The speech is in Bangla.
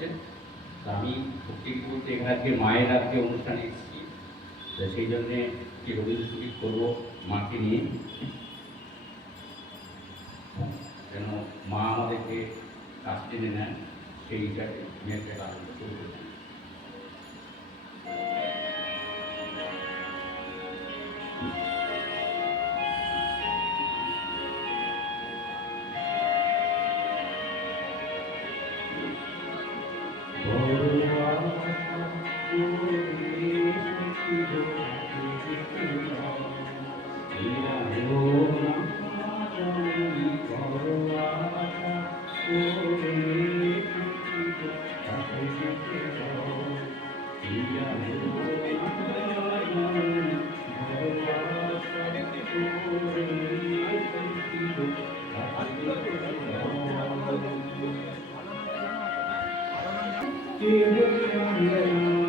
করছেন। আমি সত্যি বলতে এখানে আজকে মায়ের আজকে অনুষ্ঠানে এসেছি, তো সেই জন্যে কি রবীন্দ্রসঙ্গীত করবো মাকে নিয়ে, যেন মা আমাদেরকে কাছ টেনে নেন, সেই হিসাবে আমি একটা গান শুরু করছি। Dear